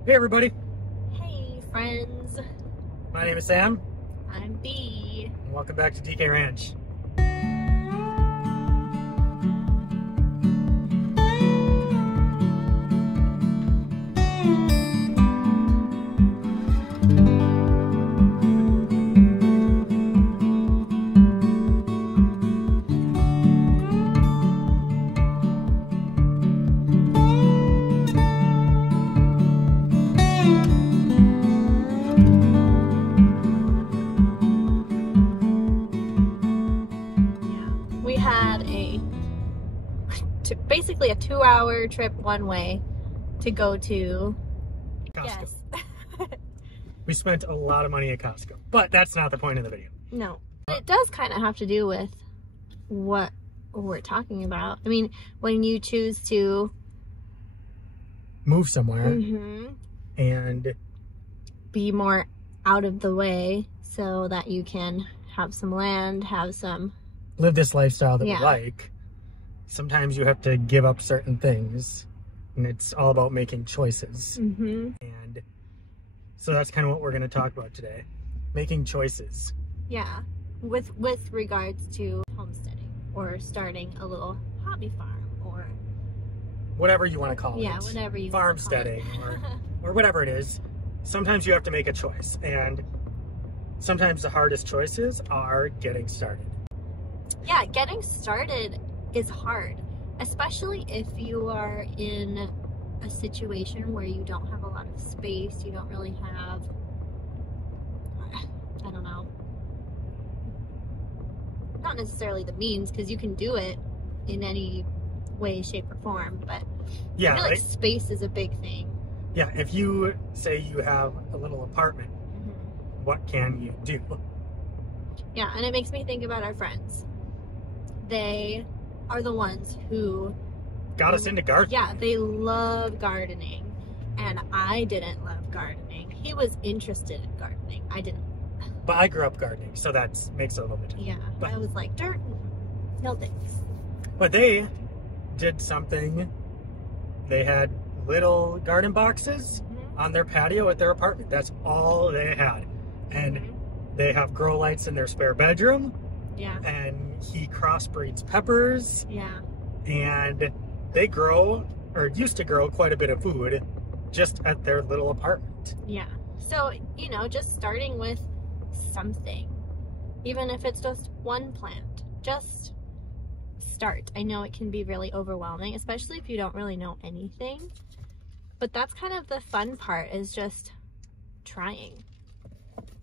Hey everybody, Hey friends, my name is Sam, I'm Bee. and welcome back to DK Ranch. We had basically a 2-hour trip one way to go to Costco. Yes. We spent a lot of money at Costco, but that's not the point of the video. No. It does kind of have to do with what we're talking about. I mean, when you choose to Move somewhere and be more out of the way so that you can have some land, have some live this lifestyle that Yeah. we like, sometimes you have to give up certain things, and it's all about making choices. And so that's kind of what we're going to talk about today, making choices. Yeah, with regards to homesteading or starting a little hobby farm or Whatever you want to call it. yeah, whatever you Farmsteading or whatever it is. Sometimes you have to make a choice, and sometimes the hardest choices are getting started. Yeah, getting started is hard, especially if you are in a situation where you don't have a lot of space, you don't really have, I don't know, not necessarily the means, because you can do it in any way, shape, or form, but Yeah, I feel like space is a big thing. Yeah, if you say you have a little apartment, what can you do? Yeah, and it makes me think about our friends. They are the ones who Got us into gardening. yeah, they love gardening, and I didn't love gardening. He was interested in gardening. I didn't. But I grew up gardening, so that makes it a little bit different. Yeah, But- I was like, dirt, no thanks. But they did something. They had little garden boxes on their patio at their apartment. That's all they had. And they have grow lights in their spare bedroom, Yeah, and he crossbreeds peppers, yeah, and they grow, or used to grow, quite a bit of food just at their little apartment. yeah. So, you know, just starting with something, even if it's just one plant, just start. I know it can be really overwhelming, especially if you don't really know anything, but that's kind of the fun part, is just trying.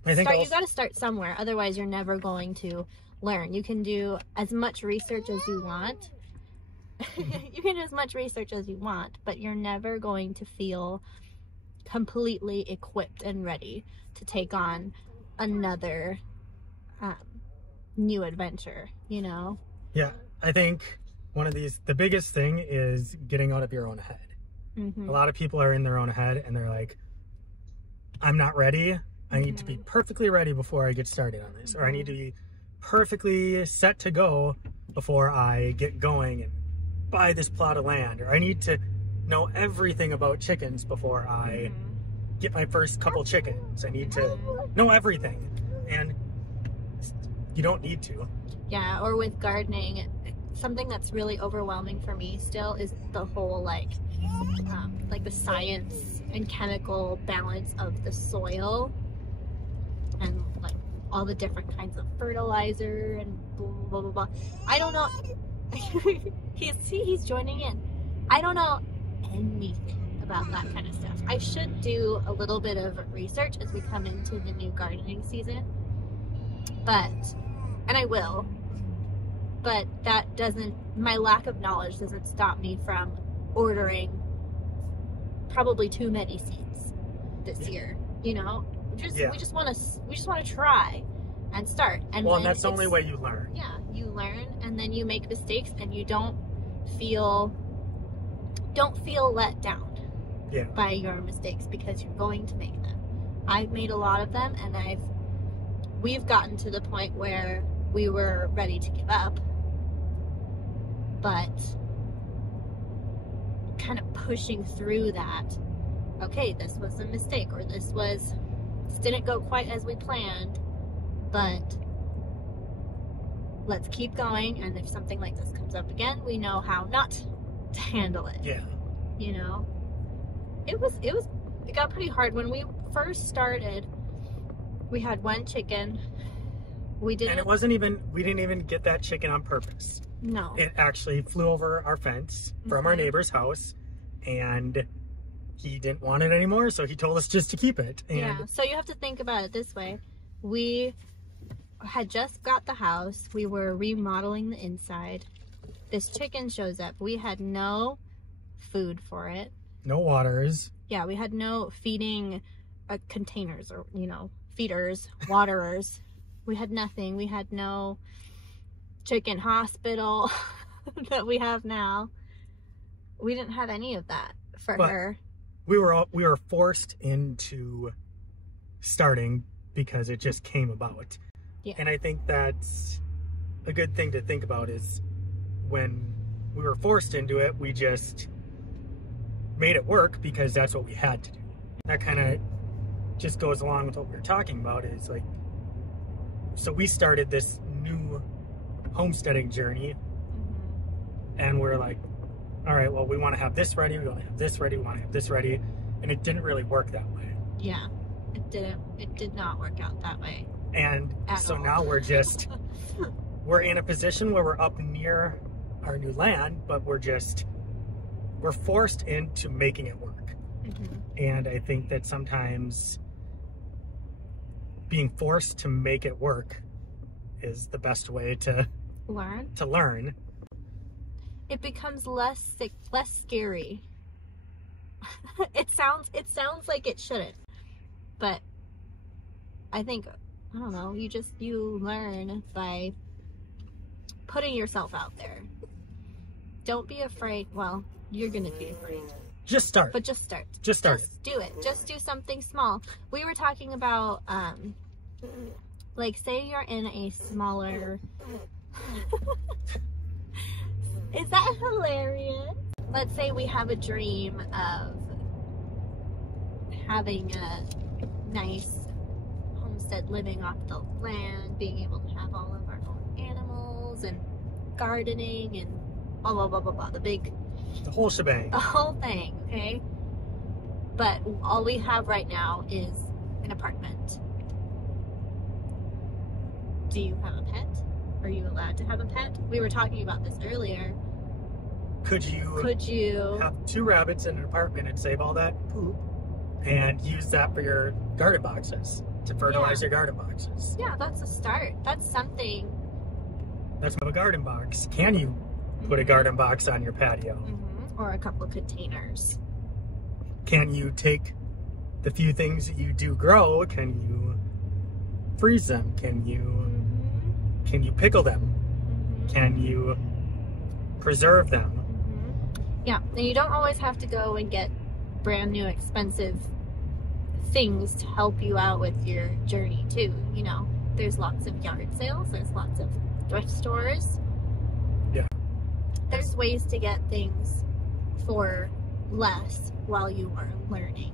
I think You got to start somewhere, otherwise you're never going to learn. You can do as much research as you want. You can do as much research as you want, but you're never going to feel completely equipped and ready to take on another new adventure, you know? Yeah, I think the biggest thing is getting out of your own head. A lot of people are in their own head, and they're like, I'm not ready. I need to be perfectly ready before I get started on this, or I need to be perfectly set to go before I get going and buy this plot of land, or I need to know everything about chickens before I get my first couple chickens. I need to know everything, and you don't need to. Yeah, or with gardening, something that's really overwhelming for me still is the whole like the science and chemical balance of the soil, and like all the different kinds of fertilizer and blah blah blah blah. I don't know. He's joining in. I don't know anything about that kind of stuff. I should do a little bit of research as we come into the new gardening season, and I will. But that doesn't, my lack of knowledge doesn't stop me from ordering probably too many seeds this year. You know, we just want to try and start. And Well, and that's the only way you learn. Yeah, you learn, and then you make mistakes, and you don't feel let down by your mistakes, because you're going to make them. I've made a lot of them, and we've gotten to the point where we were ready to give up, but kind of pushing through that okay, this was a mistake, or this didn't go quite as we planned, but let's keep going, and if something like this comes up again, we know how not to handle it. Yeah. You know? It got pretty hard. When we first started, we had one chicken. We didn't even get that chicken on purpose. No. It actually flew over our fence from our neighbor's house, and he didn't want it anymore, so he told us just to keep it. And yeah, so you have to think about it this way. We had just got the house. We were remodeling the inside. This chicken shows up. We had no food for it. No waters. Yeah, we had no feeding containers or, feeders, waterers. We had nothing. We had no chicken hospital that we have now. We didn't have any of that for her. We were forced into starting because it just came about. Yeah. And I think that's a good thing to think about, is when we were forced into it, we just made it work because that's what we had to do. That kind of just goes along with what we were talking about, is like, so we started this new homesteading journey, and we're like, all right, well, we want to have this ready, we want to have this ready, we want to have this ready, and it didn't really work that way. Yeah, it did not work out that way. And so now we're in a position where we're up near our new land, but we're forced into making it work. And I think that sometimes being forced to make it work is the best way to learn. It becomes less scary. It sounds like it shouldn't, but I think, I don't know, you learn by putting yourself out there. Don't be afraid. Well, you're gonna be afraid. Just start. But just start. Just start. Just do it. Just do something small. We were talking about, like, say you're in a smaller... Is that hilarious? Let's say we have a dream of having a nice homestead, living off the land, being able to have all of our own animals and gardening and blah, blah, blah, blah, blah. The whole shebang. The whole thing, okay? But all we have right now is an apartment. Do you have a pet? Are you allowed to have a pet? We were talking about this earlier. Could you have 2 rabbits in an apartment and save all that poop and use that for your garden boxes, to fertilize your garden boxes? Yeah, that's a start. That's something. That's a garden box. Can you put a garden box on your patio? Or a couple of containers. Can you take the few things that you do grow, can you freeze them? Can you pickle them? Can you preserve them? Yeah, and you don't always have to go and get brand new expensive things to help you out with your journey too. There's lots of yard sales, there's lots of thrift stores. Yeah. There's ways to get things for less while you are learning.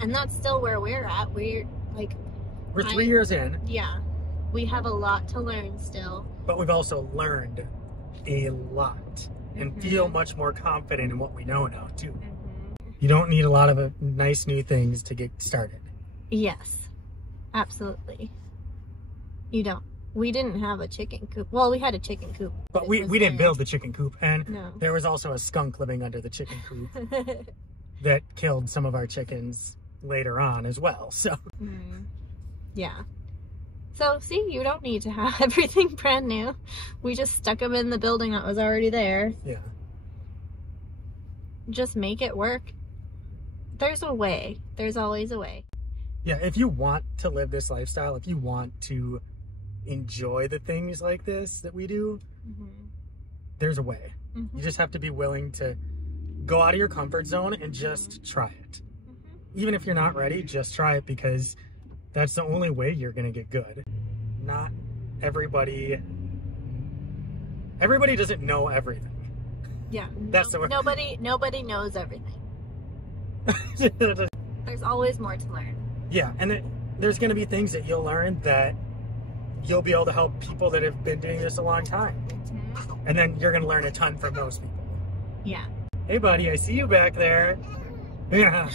And that's still where we're at. We're 3 years in. Yeah. We have a lot to learn still. But we've also learned a lot and feel much more confident in what we know now too. You don't need a lot of nice new things to get started. Yes, absolutely. You don't. We didn't have a chicken coop. Well, we had a chicken coop. But we didn't build the chicken coop, and no. There was also a skunk living under the chicken coop that killed some of our chickens later on as well. So yeah. So, see, you don't need to have everything brand new. We just stuck them in the building that was already there. Yeah. Just make it work. There's a way. There's always a way. Yeah, if you want to live this lifestyle, if you want to enjoy the things like this that we do, there's a way. You just have to be willing to go out of your comfort zone and just try it. Even if you're not ready, just try it, because that's the only way you're going to get good. Not everybody doesn't know everything. Yeah. That's the way. Nobody knows everything. There's always more to learn. Yeah, and there's going to be things that you'll learn that you'll be able to help people that have been doing this a long time. Mm-hmm. And then you're going to learn a ton from those people. Yeah. Hey, buddy, I see you back there. Yeah.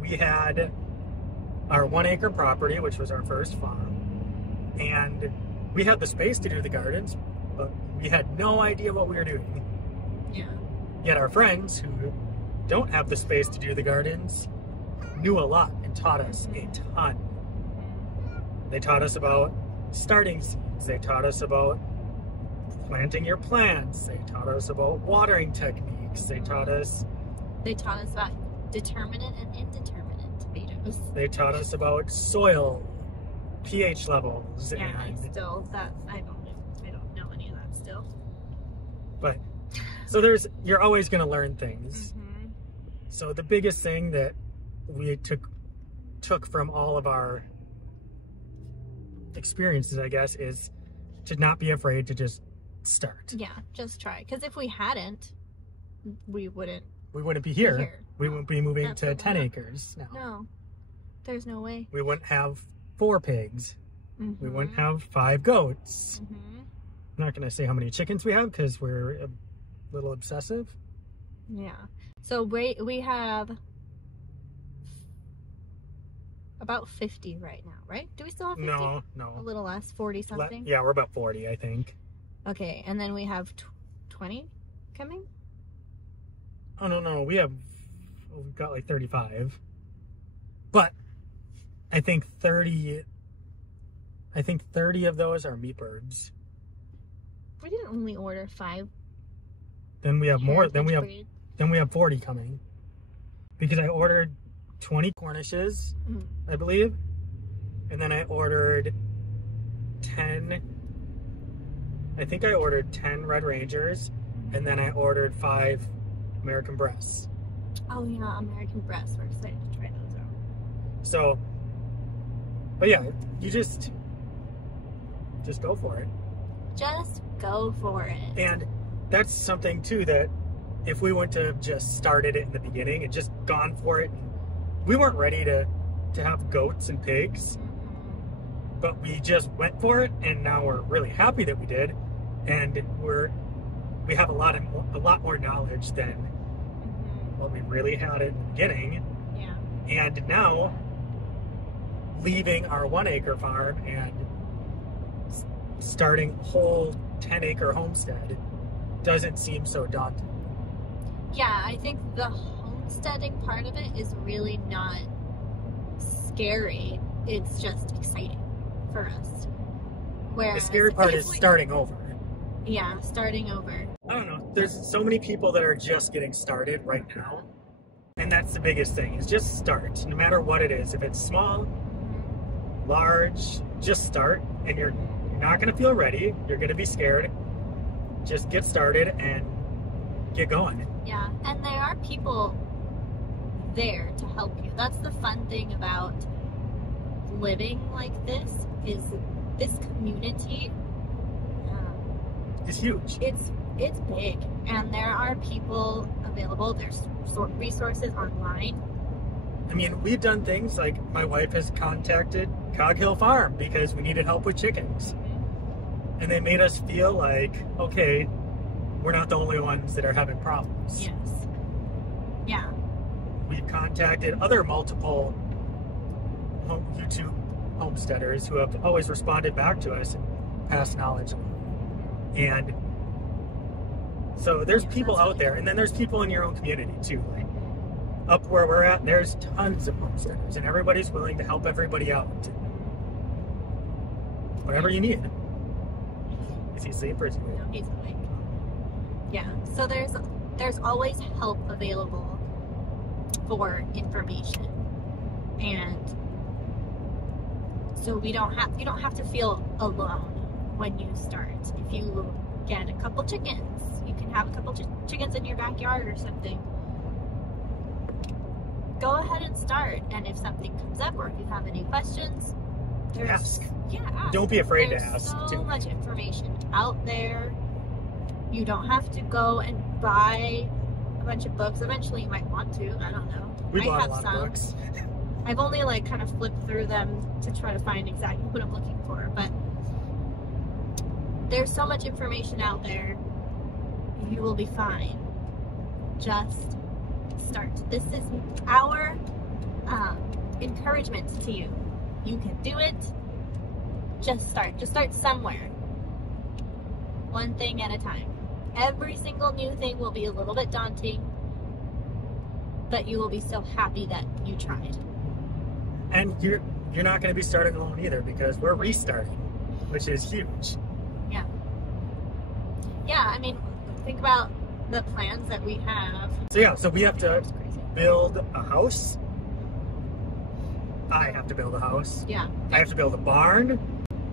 We had our 1 acre property, which was our first farm, and we had the space to do the gardens, but we had no idea what we were doing. Yeah. Yet our friends who don't have the space to do the gardens knew a lot and taught us a ton. They taught us about starting seeds. They taught us about planting your plants. They taught us about watering techniques. They taught us about determinate and indeterminate tomatoes. They taught us about soil, pH levels. Yeah, I don't know any of that still. But so you're always going to learn things. Mm-hmm. So the biggest thing that we took from all of our experiences, I guess, is to not be afraid to just start. Yeah, just try. Because if we hadn't, we wouldn't be here. We wouldn't be moving to 10 acres now. No, there's no way. We wouldn't have 4 pigs. Mm-hmm. We wouldn't have 5 goats. Mm-hmm. I'm not going to say how many chickens we have because we're a little obsessive. Yeah. So we have about 50 right now, right? Do we still have 50? No. A little less, 40 something? Yeah, we're about 40, I think. Okay, and then we have 20 coming? Oh, no. We've got like 35. But I think 30 of those are meat birds. We didn't only order 5. Then we have more. Then we breeds. have 40 coming. Because I ordered 20 Cornishes, I believe. And then I ordered 10. I think I ordered 10 Red Rangers. And then I ordered 5 American Breasts. Oh yeah, American Breasts. We're excited to try those out. So, but yeah, you just go for it. Just go for it. And that's something too that if we went to just started it in the beginning and just gone for it, we weren't ready to have goats and pigs, but we just went for it, and now we're really happy that we did, and we have a lot more knowledge than what we really had in the beginning. Yeah. And now leaving our 1 acre farm and starting whole 10 acre homestead doesn't seem so daunting. Yeah, I think the homesteading part of it is really not scary. It's just exciting for us. Whereas the scary part is starting over. Yeah, starting over. I don't know. There's so many people that are just getting started right now. And that's the biggest thing, is just start. No matter what it is. If it's small, large, just start. And you're not going to feel ready. You're going to be scared. Just get started and get going. Yeah, and there are people there to help you. That's the fun thing about living like this, is this community it's huge. It's big, and there are people available. There's resources online. I mean, we've done things like my wife has contacted Cog Hill Farm because we needed help with chickens. And they made us feel like, okay, we're not the only ones that are having problems. Yes. Yeah. We've contacted other multiple YouTube homesteaders who have always responded back to us and passed knowledge along. And so there's people out there, and then there's people in your own community too. Like up where we're at, there's tons of homesteaders, and everybody's willing to help everybody out. Whatever you need. Is he asleep or is he awake? No, he's awake. Yeah. So there's always help available for information, and so you don't have to feel alone when you start. If you get a couple chickens, you can have a couple chickens in your backyard or something. Go ahead and start, and if something comes up or if you have any questions, ask. Yeah, don't be afraid there's to ask. So much information out there. You don't have to go and buy bunch of books. Eventually you might want to, I don't know. We bought have a lot of books. I've only like kind of flipped through them to try to find exactly what I'm looking for, but there's so much information out there. You will be fine. Just start. This is our encouragement to you. You can do it. Just start. Just start somewhere. One thing at a time. Every single new thing will be a little bit daunting, but you will be so happy that you tried. And you're not going to be starting alone either, because we're restarting, which is huge. Yeah. Yeah, I mean, think about the plans that we have. So we have to build a house. I have to build a house. Yeah. I have to build a barn.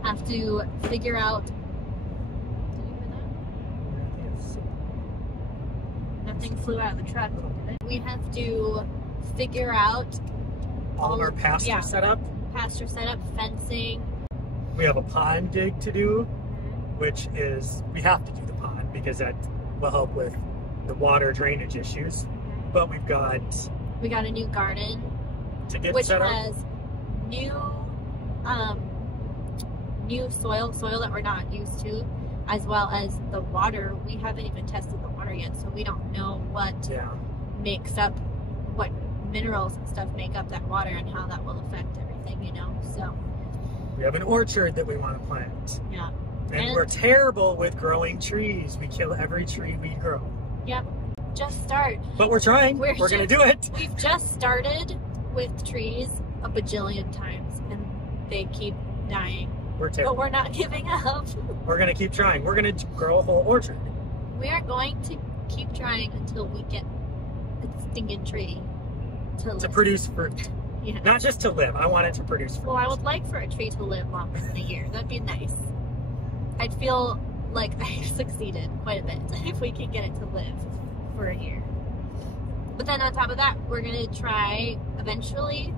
Have to figure out. Did you hear that? Nothing flew out of the truck. We have to figure out all of our pasture setup. Pasture setup, fencing. We have a pond dig to do, which is, we have to do the pond because that will help with the water drainage issues. But we got a new garden to get which set up. has new soil that we're not used to, as well as the water. We haven't even tested the water yet, so we don't know what makes up, what minerals and stuff make up that water and how that will affect everything, you know. So we have an orchard that we want to plant. Yeah. And we're terrible with growing trees. We kill every tree we grow. Yep. Just start. But we're trying. We're going to do it. We've just started with trees a bajillion times, and they keep dying. We're terrible. But we're not giving up. We're going to keep trying. We're going to grow a whole orchard. We are going to keep trying until we get a stinking tree to produce fruit. Yeah. Not just to live. I want it to produce fruit. Well, I would like for a tree to live longer than a year. That'd be nice. I'd feel like I succeeded quite a bit if we could get it to live for a year. But then on top of that, we're going to try eventually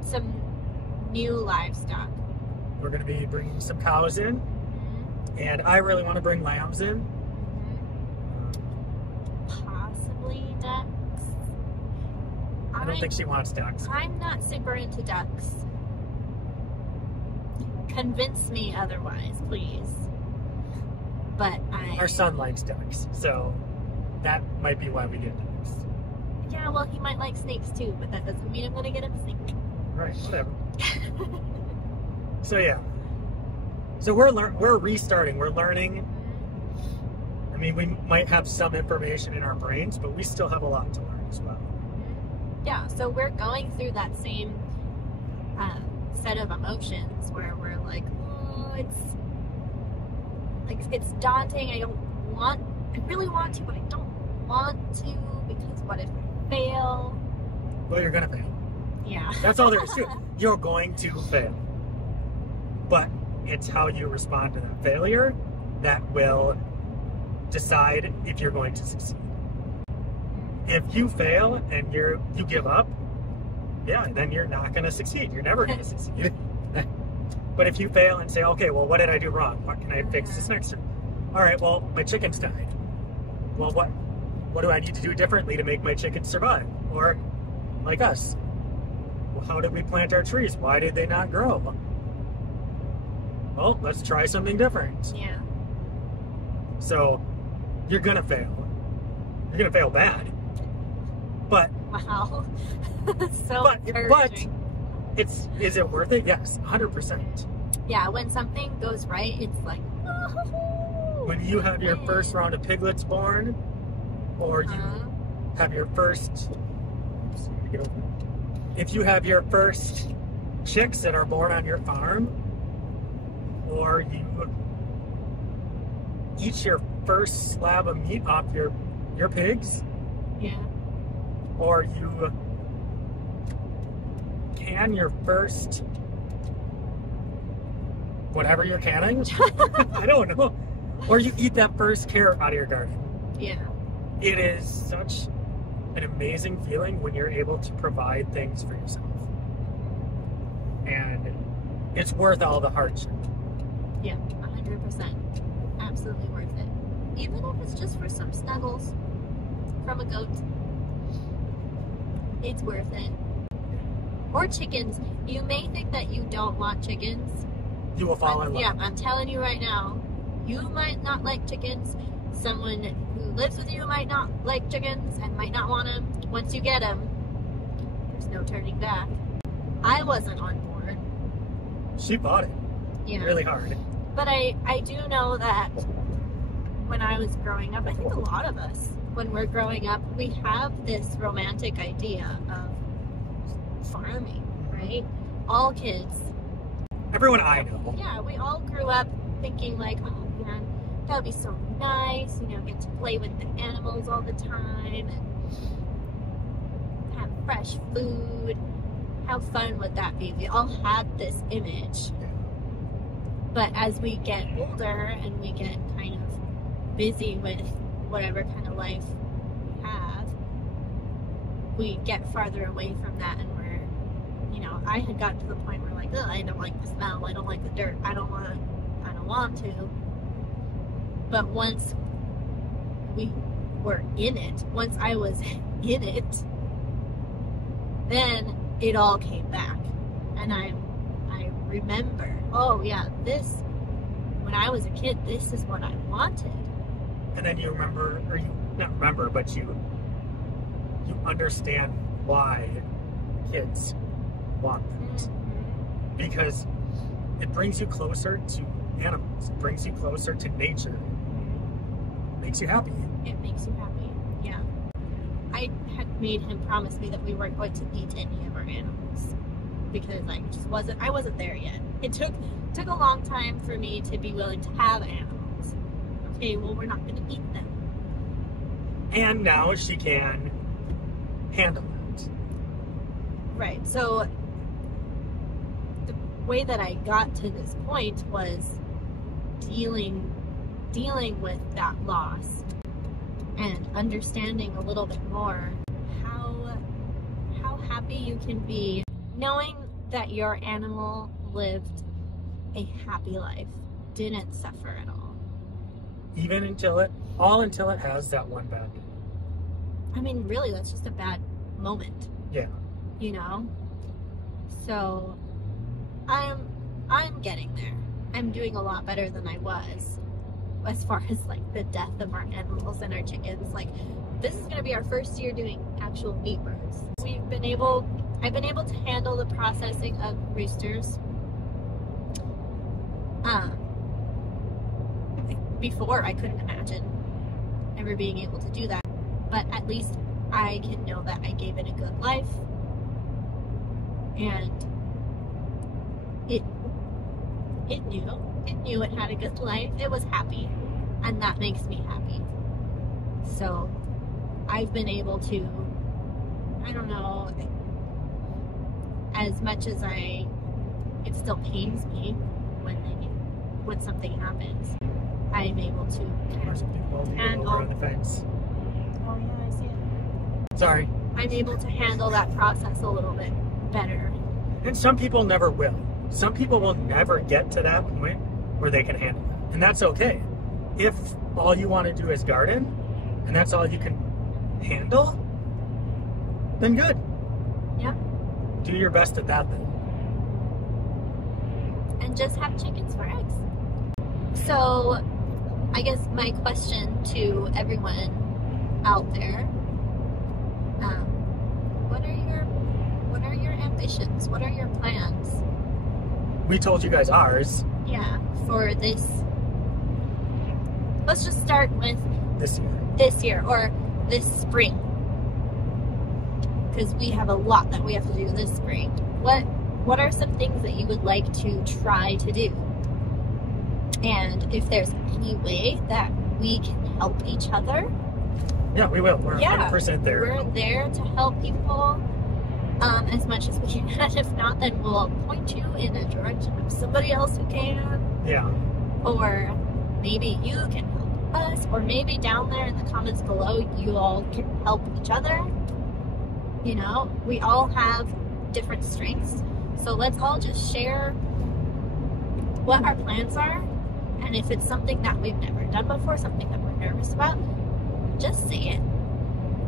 some new livestock. We're going to be bringing some cows in. And I really want to bring lambs in. Possibly ducks. I don't think she wants ducks. I'm not super into ducks. Convince me otherwise, please. But our son likes ducks, so that might be why we get ducks. Yeah, well, he might like snakes too, but that doesn't mean I'm gonna get him a snake. Right, whatever. So yeah. So we're restarting. We're learning. I mean, we might have some information in our brains, but we still have a lot to learn as well. Yeah, so we're going through that same set of emotions where we're like, oh, it's daunting. I really want to, but I don't want to, because what if I fail? Well, you're gonna fail. Yeah. That's all there is to it. You're going to fail. But it's how you respond to that failure that will decide if you're going to succeed. If you fail and you give up, yeah, then you're not going to succeed. You're never going to succeed. But if you fail and say, okay, well, what did I do wrong? What can I fix this next time? All right, well, my chickens died. Well, what do I need to do differently to make my chickens survive? Or like us, well, how did we plant our trees? Why did they not grow? Well, let's try something different. Yeah. So you're going to fail. You're going to fail bad. But wow. So but is it worth it? Yes, 100%. Yeah, when something goes right, it's like, oh, when you have your first round of piglets born, or you have your first, if you have your first chicks that are born on your farm, or you eat your first slab of meat off your pigs, yeah, or you can your first whatever you're canning. I don't know. Or you eat that first carrot out of your garden. Yeah. It is such an amazing feeling when you're able to provide things for yourself. And it's worth all the hardship. Yeah, 100%. Absolutely worth it. Even if it's just for some snuggles. from a goat, it's worth it. Or chickens. You may think that you don't want chickens. You will fall in love. Yeah, I'm telling you right now, you might not like chickens. Someone who lives with you might not like chickens and might not want them. Once you get them, there's no turning back. I wasn't on board. She bought it. Yeah. Really hard. But I do know that when I was growing up, I think a lot of us, when we're growing up, we have this romantic idea of farming, right? All kids. Everyone I know. Yeah, we all grew up thinking like, oh man, that would be so nice, you know, get to play with the animals all the time and have fresh food. How fun would that be? We all had this image. But as we get older and we get kind of busy with whatever kind of life we have, we get farther away from that, and we're, you know, I had gotten to the point where like, oh, I don't like the smell, I don't like the dirt, I don't want to. But once we were in it, once I was in it, then it all came back. And I remember, oh yeah, this, when I was a kid, this is what I wanted. And then you remember, or you not remember, but you understand why kids want that. Mm-hmm. Because it brings you closer to animals. It brings you closer to nature. It makes you happy. It makes you happy, yeah. I had made him promise me that we weren't going to eat any of our animals because I wasn't there yet. It took a long time for me to be willing to have animals. Okay, well, we're not going to eat them. And now she can handle it. Right, so the way that I got to this point was dealing with that loss and understanding a little bit more how happy you can be knowing that your animal lived a happy life, didn't suffer at all. Even until it has that one bad day. I mean, really, that's just a bad moment. Yeah. You know? So I'm getting there. I'm doing a lot better than I was as far as like the death of our animals and our chickens. Like, this is gonna be our first year doing actual meat birds. I've been able to handle the processing of roosters. Before I couldn't imagine ever being able to do that, but at least I can know that I gave it a good life, and it knew it had a good life. It was happy, and that makes me happy. So I've been able to, I don't know, as much as it still pains me when something happens, I'm able to handle. Over on the fence. Oh yeah, I see it. Sorry. I'm able to handle that process a little bit better. And some people never will. Some people will never get to that point where they can handle it. And that's okay. If all you want to do is garden, and that's all you can handle, then good. Yeah. Do your best at that then. And just have chickens for eggs. So, I guess my question to everyone out there, what are your ambitions? What are your plans? We told you guys ours. Yeah, for this. Let's just start with this year or this spring, because we have a lot that we have to do this spring. What are some things that you would like to try to do? And if there's any way that we can help each other. Yeah, we will. We're 100% there. We're there to help people as much as we can. If not, then we'll point you in a direction of somebody else who can. Yeah. Or maybe you can help us. Or maybe down there in the comments below, you all can help each other. You know, we all have different strengths. So let's all just share what our plans are. And if it's something that we've never done before, something that we're nervous about, just say it.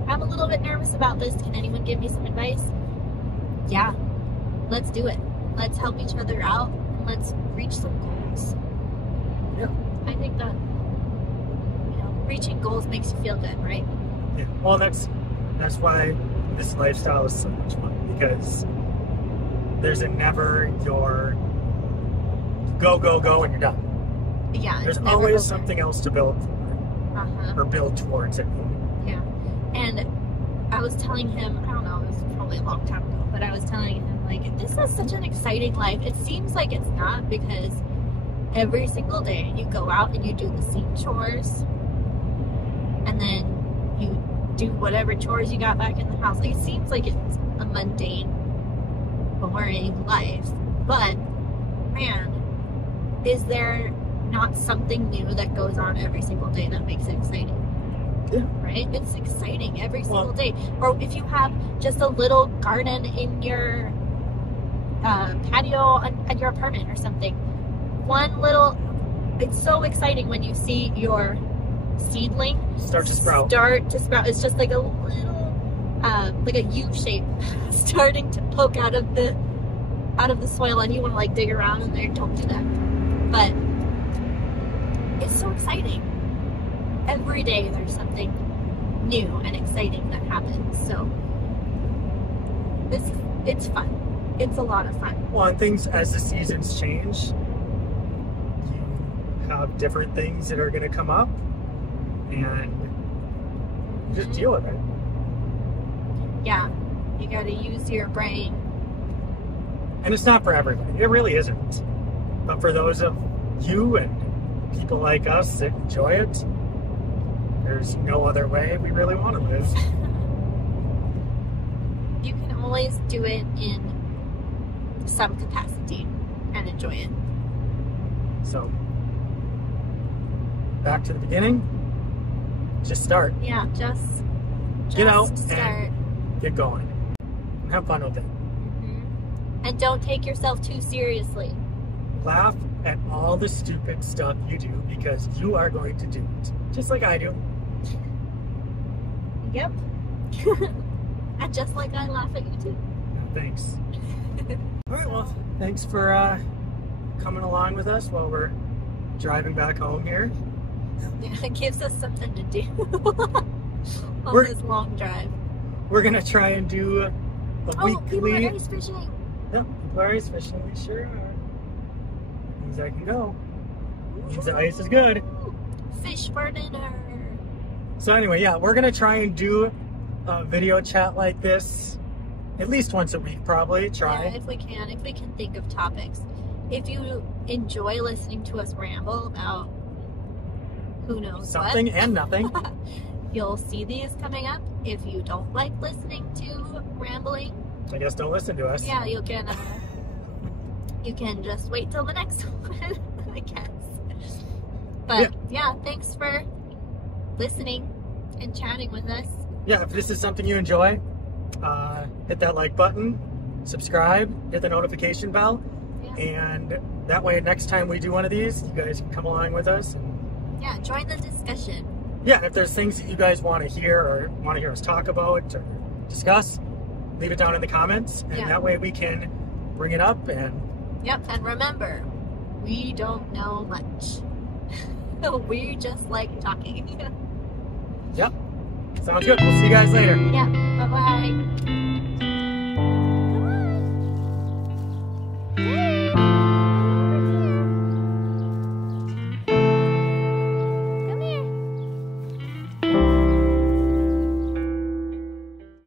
I'm a little bit nervous about this. Can anyone give me some advice? Yeah, let's do it. Let's help each other out. And let's reach some goals. Yeah. I think that, you know, reaching goals makes you feel good, right? Yeah. Well, that's why this lifestyle is so much fun, because there's a never your go, go, go, and you're done. Yeah. There's always something else to build for, or build towards it. Yeah. And I was telling him, I don't know, it was probably a long time ago, but I was telling him, like, this is such an exciting life. It seems like it's not, because every single day you go out and you do the same chores, and then you do whatever chores you got back in the house. Like, it seems like it's a mundane, boring life, but man, is there not something new that goes on every single day that makes it exciting? Yeah. Right? It's exciting every single day. Or if you have just a little garden in your patio at your apartment or something, one little, it's so exciting when you see your seedling start to sprout. It's just like a little, like a U shape starting to poke out of the soil, and you want to like dig around in there. Don't do that. But it's so exciting. Every day there's something new and exciting that happens. So it's fun. It's a lot of fun. Well, and things, as the seasons change, you have different things that are going to come up, and you just deal with it. Yeah, you got to use your brain. And it's not for everybody. It really isn't. But for those of you and people like us that enjoy it, there's no other way we really want to live. You can always do it in some capacity and enjoy it. So, back to the beginning. Just start. Yeah, just get out start. And get going. Have fun with it. And don't take yourself too seriously. Laugh at all the stupid stuff you do, because you are going to do it. Just like I do. Yep. And just like I laugh at you too. Thanks. Alright, well, thanks for coming along with us while we're driving back home here. Yeah, it gives us something to do on this long drive. We're going to try and do a weekly... people are ice fishing. Yeah, people are ice fishing. We sure are. Means I can go. Means the ice is good. Fish for dinner. So anyway, yeah, we're going to try and do a video chat like this at least once a week, probably. Try. Yeah, if we can think of topics. If you enjoy listening to us ramble about who knows something what, and nothing, you'll see these coming up. If you don't like listening to rambling, I guess don't listen to us. Yeah, you can just wait till the next one, I guess. But yeah, thanks for listening and chatting with us. Yeah, if this is something you enjoy, hit that like button, subscribe, hit the notification bell, and that way next time we do one of these, you guys can come along with us. And, yeah, join the discussion. Yeah, if there's things that you guys want to hear or want to hear us talk about or discuss, leave it down in the comments, and that way we can bring it up. And yep, and remember, we don't know much. We just like talking. Yep, sounds good. We'll see you guys later. Yeah.